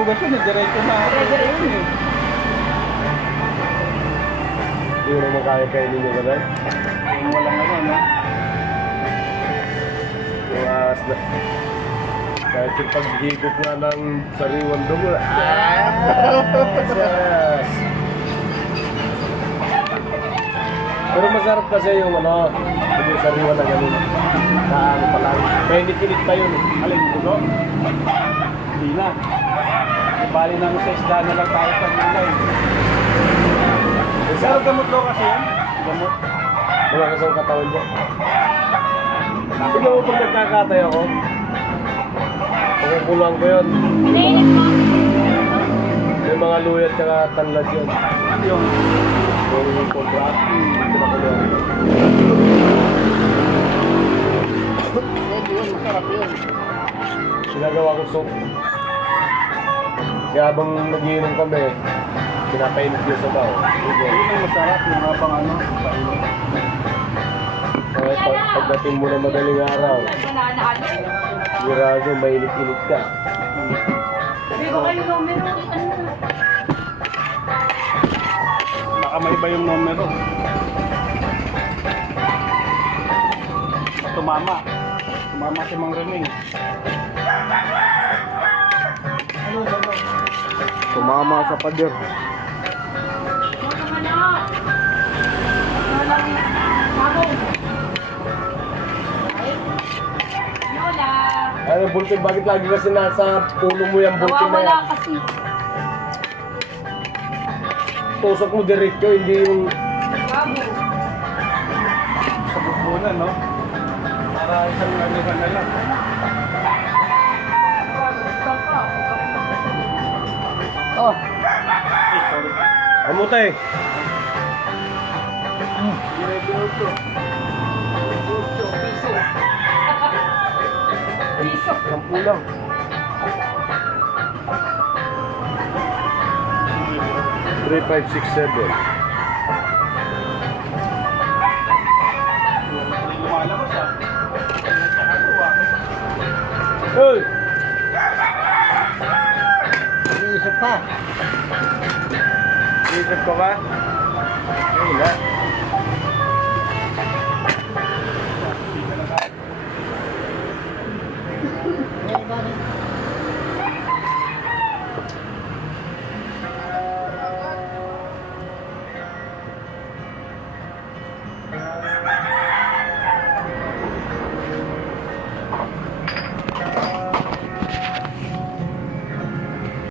Tugas yun, diretso na. Diretso. Hindi mo naman kaya kainin nyo gano'n? Yung walang ano, no? Yung ahas na. Kahit yung paghigop nga ng sariwan dugo. Yes! Pero masarap kasi yung ano, yung sariwan na gano'n. Na ano pa lang. Mainit-init pa yun. Alin, dugo? Hindi na. Ibali namin sa isda na lang tayo sa gulay. Pero gamot daw kasi yan. Gamot. Wala kasi ang katawan niya. Tignan mo pag nagkakatay ako. Pakukulang ko yun. Nainit mo. May mga luyat tsaka tanlad yun. Yung Yung contract, pinakulang. medyo yun, masarap yun. Sinagawa ko soup. Kaya habang nagiinom kami, pinapainit yun sa tao. Yun ang masarap, yung habang ano, painit. Kaya pagdating mo na madaling araw, Nananaalo. sigurado mainit-init ka. Sabi ko kayo numero. Ano na? Baka may iba yung numero. Tumama. Tumama si Mang Reming. Tumama sa pader. Ano naman na? Ano lang? Sabong. Ay. Lola. Ano, bulting, bakit lagi kasi nasa ulo mo yung bulting na Nawawala yan? kasi. Tusok mo diretso, hindi yung... Babo. Sa bubunan, no? Para isang ano na lang. Ah, Eh, sorry. kamutay. Diretso. Piso. Piso. Sampu lang. Three, five, six, seven. Lumalabas ah. Sa ano ah. Hey! Iisip pa. Isip ko ba? Ayun na.